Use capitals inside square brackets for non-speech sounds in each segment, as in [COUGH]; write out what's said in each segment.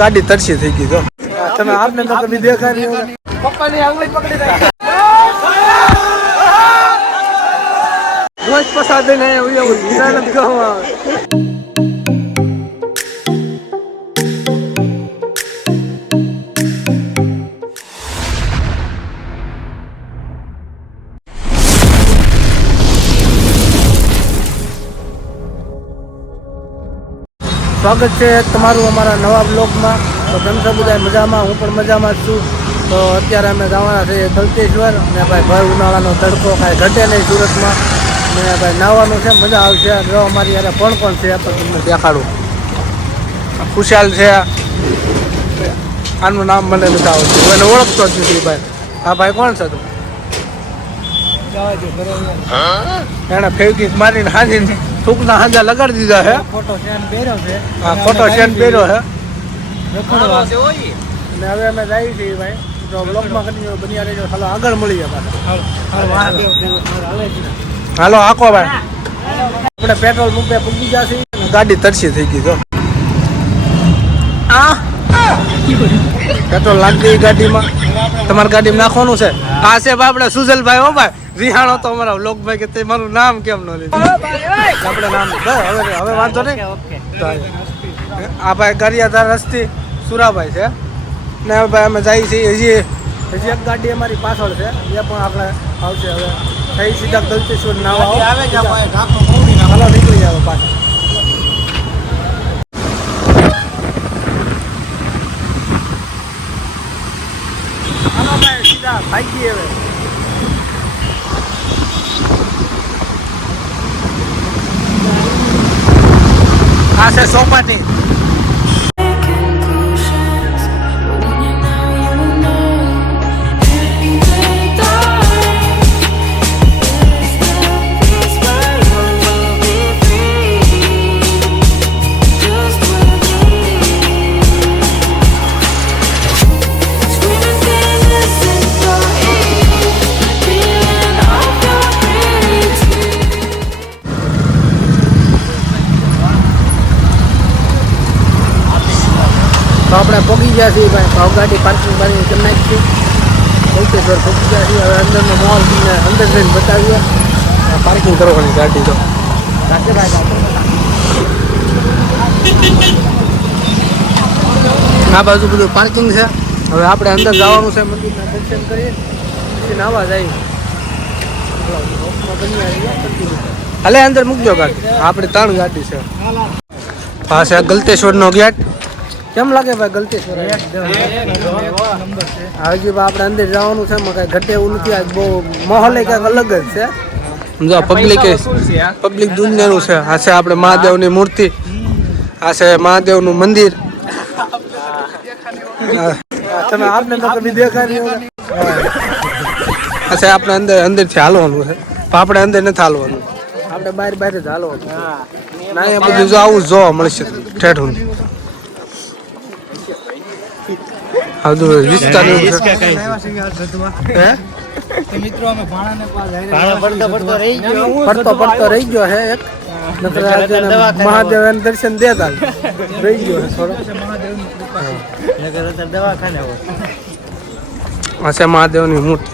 ગાડી તરસી થઈ ગઈ તો તમે આપને તો કદી દેખા નહીં પપ્પાની આંગળી પકડી રાખી. રોજ પસાર થઈને એવું એવું હીરા નથી સ્વાગત છે તમારું અમારા નવા બ્લોગમાં. તો કેમ છો મજામાં? હું પણ મજામાં જ છું. તો અત્યારે અમે જવાના છીએ ગલતેશ્વર ને ભાઈ ભર ઉનાળાનો તડકો કાંઈ ઘટે નહીં સુરતમાં. ને ભાઈ નાહવાનું છે, મજા આવશે. જો અમારી યારે કોણ કોણ છે તો તમને દેખાડું. ખુશાલ છે. આનું નામ મને બતાવું છું મને ઓળખતો જ નથી ભાઈ. આ ભાઈ કોણ છે તું? એને ફેવકીસ મારીને હાજી થૂકના હાજા લગાડી દીધા છે ફોટો સ્ટેન્ડ પહેર્યો છે આ ફોટો સેન્ડ પહેર્યો છે અને હવે અમે જઈએ છીએ ભાઈ. તો બ્લોકમાં કન્ટિન્યુ બન્યા રહેજો. ચાલો આગળ મળીએ હાલો આખો ભાઈ. આપણે પેટ્રોલ પંપે પૂગી જશે ગાડી તરસી થઈ ગઈ તો આ પેટ્રોલ લાગતી ગાડીમાં. તમારી ગાડીમાં નાખવાનું છે? આ છે આપણે સુજલભાઈ હો ભાઈ. રિહાણો તો અમારા લોકભાઈ કે તે મારું નામ કેમ ન લીધું આપણે નામ હવે હવે વાંધો નહીં. આ ભાઈ ગરિયાધાર રસ્તી સુરાભાઈ છે. ને હવે ભાઈ અમે જઈએ છીએ હજી હજી એક ગાડી અમારી પાછળ છે. એ પણ આપણે આવશે હવે. થઈ સીધા ગલતેશ્વર નાવા આવે હાલો નીકળી જાવ પાછા હાલો ભાઈ ભાગી હવે આ છે સોપાટી ગયા છીએ ભાઈ. ભાવ ગાડી પાર્કિંગ બારી કરી નાખી ગૌતેશ્વર પહોંચી ગયા છીએ. હવે અંદરનો મોલ તમને અંદર જઈને બતાવીએ પાર્કિંગ કરવાની ગાડી તો. આ બાજુ બધું પાર્કિંગ છે. હવે આપણે અંદર જવાનું છે મંદિરના દર્શન કરીએ. પછી નાવા જઈએ. હાલે અંદર મૂકજો ગાડી. આપણે ત્રણ ગાડી છે. પાસે ગલતેશ્વરનો ગેટ. કેમ લાગે ભાઈ ગલતેશ્વર હજી બા આપણે અંદર જવાનું છે એમાં કાંઈ ઘટે એવું નથી આજ બહુ માહોલ એ અલગ જ છે. સમજો પબ્લિક પબ્લિક દુનિયાનું છે. આ છે આપણે મહાદેવની મૂર્તિ. આ છે મહાદેવનું મંદિર. તમે આપને તો કદી દેખાય નહીં હોય. આ છે આપણે અંદર અંદરથી હાલવાનું છે. આપણે અંદર નથી હાલવાનું. આપણે બહાર બહાર જ હાલવાનું ના એ બધું જો આવું જ જોવા મળશે. ઠેઠ આ બધું વિસ્તાર હે? મિત્રો અમે પડતો પડતો રહી ગયો. પડતો પડતો રહી ગયો છે એક. મહાદેવ દર્શન દેતા રહી ગયો છે. થોડો દવાખાને મહાદેવની મૂર્તિ.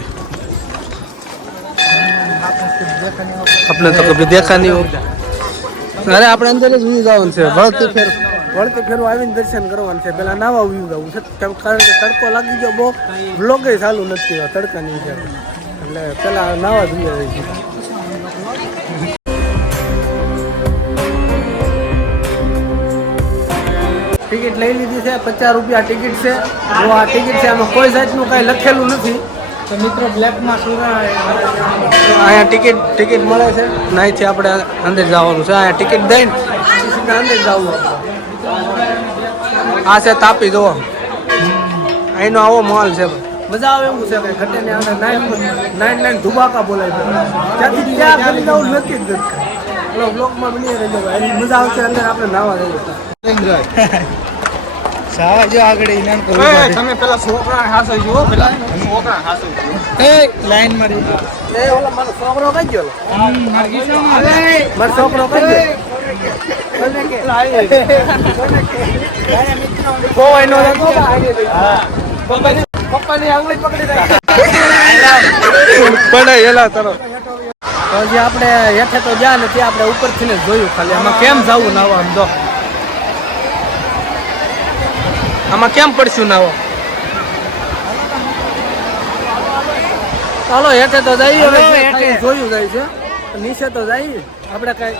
આપણે તો કભી દેખા નહીં અરે આપણે અંદર જ ઉયું જવાનું છે. વળતી ફેર. વળતી ફેરવા આવીને દર્શન કરવાનું છે. પેલા નાવા ઉયું જવું છે. કારણ કે તડકો લાગી ગયો બહુ. બ્લોગે ચાલુ નથી તડકાની છે. એટલે પેલા નાવા જ ઉયા છે. ટિકિટ લઈ લીધી છે, પચાસ રૂપિયા ટિકિટ છે. જો આ ટિકિટ છે, આમાં કોઈ જાતનું કાંઈ લખેલું નથી. તો મિત્રો, બ્લેકમાં સુરા અહીંયા ટિકિટ ટિકિટ મળે છે. ને છે આપણે અંદર જવાનું છે. અહીંયા ટિકિટ દઈને અંદર જવું આ છે તાપી જુઓ. અહીંનો આવો મોલ છે. મજા આવે એવું છે કે ઘટે ને નાઇન નાઇન નાઇન ધુબાકા બોલાય ત્યાંથી ક્યાં કરી જવું નક્કી જ નથી બ્લોકમાં બની રહેજો ભાઈ. મજા આવશે અંદર આપણે નાવા જઈએ. આગળ ઇનામ કરો તમે પેલા છોકરા હાસો પેલા છોકરા હાસો એ લાઈન મારી. એ ઓલા મારો છોકરો કઈ ગયો? મારો છોકરો કઈ ગયો? હજી આપણે હેઠે તો જ્યાં નથી આપણે ઉપરથી ને જોયું ખાલી. આમાં કેમ જવું નાવા આમ જો? આમાં કેમ પડશું નાવા ચાલો હેઠે તો જઈએ. જોયું જાય છે. નીચે તો જઈએ. આપણે કઈ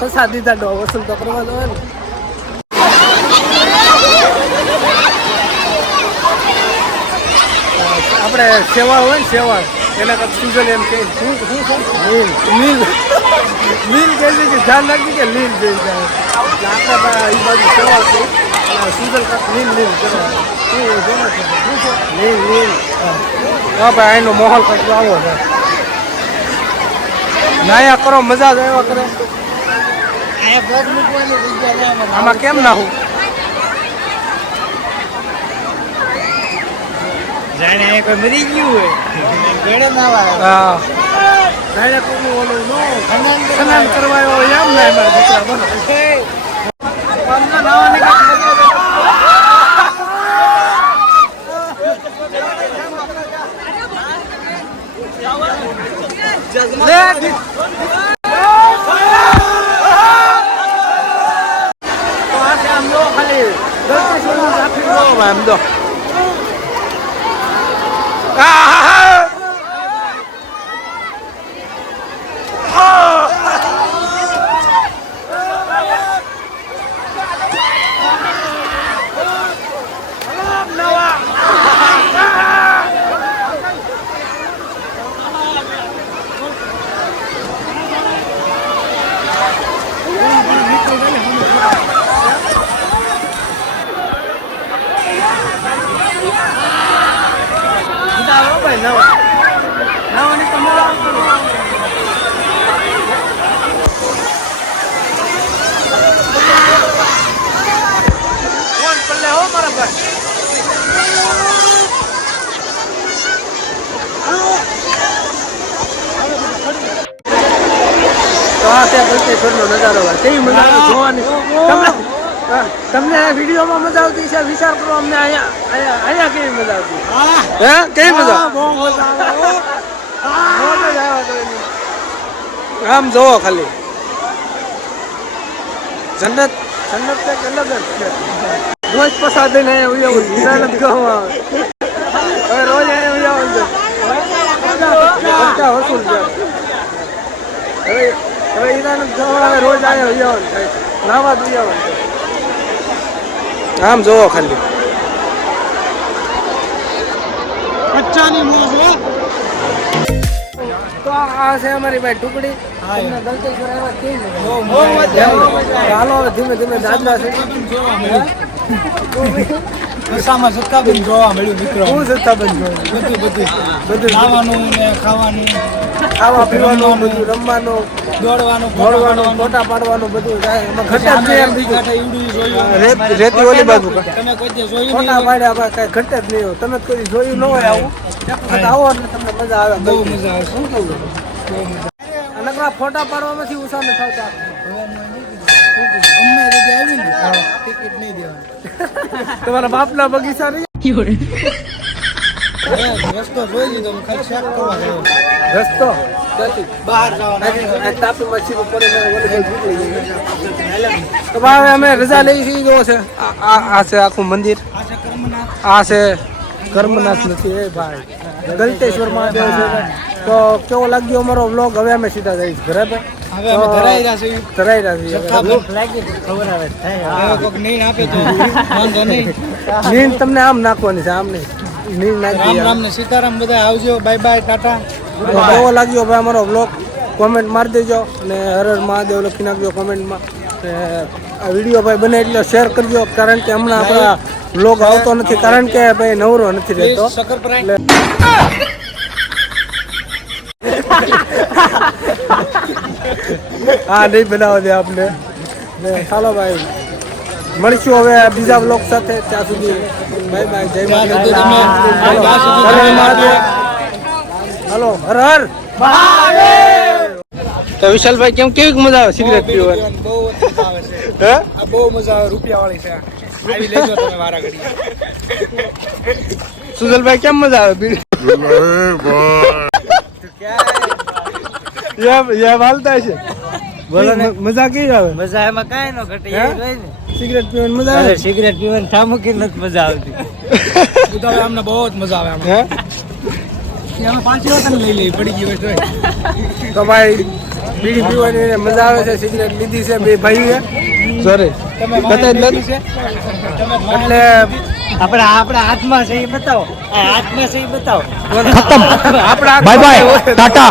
દીધા તો વસૂલ તો કરવાનો હોય ને. આપણે સેવાળ હોય ને સેવાળ એના કરતા સુજલ એમ કે લીલ. લીલ. લીલ કહે છે કે ધ્યાન રાખજે કે લીલ જઈ જાય આપણે એ બાજુ સેવાળ છે. સુજલ કરતા લીલ લીલ કરવા. લીલ લીલ. હા, ભાઈ એનો માહોલ કરતો આવો છે. નાયા કરો, મજા જ આવ્યા કરે. આમાં કેમ ના હું જાણે કોઈ મરી ગયું હોય. ગળે ના આવે હા. જાણે કોઈ ઓલું નો ખનન કરવા કરવાયો એમ ના મારા દીકરા મજા જ આવે. લે, તો આ છે આમ જો ખાલી ગલતેશ્વરનું traffic જો હવે આમ ભાઈ નવા. નવાની તો મજા આવતી ફોન પર લે હો મારા તો આ ત્યાં ગલતેશ્વરનો નજારો હોય. મજા જોવાની. તમને તમને આ વિડીયોમાં મજા આવતી છે? વિચાર કરો અમને અહીંયા અહીંયા કેવી મજા આવતી? હે. કેવી મજા? બહુ મજા આવે આમ જોવો ખાલી. જન્નત જન્નત કંઈક અલગ જ છે. રોજ પસાદ ને હીરાનંદ ગામમાં હવે રોજ અહીંયા ઉજાવું. છે ખર્ચા વસૂલ છે. હવે હવે હીરાનંદ ગામમાં રોજ અહીંયા થાય નાવા જ આમ જોવો ખાલી. તો આ છે અમારી ભાઈ ટુકડી. હાલો ધીમે ધીમે દાદલા છે. રસ્તામાં સત્તાબેન જોવા મળ્યું મિત્રો હું સત્તાબંધ બધું બધું. બધું. ખાવાનું ને ખાવાનું. ખાવા પીવાનું બધું રમવાનું દોડવાનું દોડવાનું ફોટા પાડવાનું બધું થાય એમાં ઘટે જ એમ બીજું રેત ઓલી બાજુ તમે કોઈ જોયું ફોટા પાડ્યા બા કઈ ઘટે જ નહીં હોય. તમે કોઈ જોયું ન હોય આવું. એક વખત આવો એટલે તમને મજા આવે. બહુ મજા આવે. શું કહું અને ફોટા પાડવામાંથી ઉષા ન થતા. ગમે રીતે આવી ને. ટિકિટ નહીં દેવાની. [LAUGHS] તમારા બાપના બગીચા નહીં? [LAUGHS] રસ્તો જોઈ લીધો ખાલી ચેક કરવા ગયો. રસ્તો? બહાર. તો ભાઈ અમે રજા લઈ છીએ જો છે. આ- છે આખું મંદિર. આ છે કર્મનાથ. આ છે કર્મનાથ નથી એ ભાઈ. ગલતેશ્વર મહાદેવ છે. તો કેવો લાગ્યો અમારો વ્લોગ હવે અમે સીધા જઈશ ઘરે પર હવે અમે ધરાઈ રહ્યા છીએ. ધરાઈ રહ્યા છીએ. સત્તાબેન. હવે કોઈક નીણ આપે તો વાંધો નહીં. નીંદ તમને આમ નાખવાની છે આમ નહીં. નીંદ નાખી રામ ને સીતારામ બધા આવજો બાય બાય ટાટા. કેવો લાગ્યો ભાઈ અમારો વ્લોગ કોમેન્ટ મારી દેજો અને હર હર મહાદેવ લખી નાખજો કોમેન્ટમાં આ વીડિયો ભાઈ બને એટલે શેર કરજો કારણ કે હમણાં આપણા વ્લોગ આવતો નથી કારણ કે ભાઈ નવરો નથી રહેતો. [LAUGHS] હા નહીં બનાવવા દે આપને. ચાલો ભાઈ. મળીશું હવે બીજા બ્લોક સાથે. ત્યાં સુધી બાય બાય જય મહાદેવ. હાલો. હર હર. તો વિશાલભાઈ કેમ કેવી મજા આવે સિગરેટ પીવાની? બહુ મજા આવે છે. હે? આ બહુ મજા આવે રૂપિયા વાળી છે. આવી લેજો તમે વારા ઘડી સુજલભાઈ કેમ મજા આવે બીડી યે યે વાલતા છે બોલો ને. મજા કેવી આવે? મજા એમાં કાઈ ન ઘટે? એ ને. સિગરેટ પીવાની મજા આવે? સિગરેટ પીવાની ઠામુકી નથી મજા આવતી. ઉતાવે અમને બહુ જ મજા આવે હે? અમે પાંચ વખત લઈ લઈ પડી ગઈ હોય તો ભાઈ બીડી પીવાની મજા આવે છે સિગરેટ લીધી છે બે ભાઈ સોરી બતાવી જ છે? એટલે આપણા આપણા હાથમાં છે એ બતાવો. આ હાથમાં છે એ બતાવો. આપણા બાય બાય ટાટા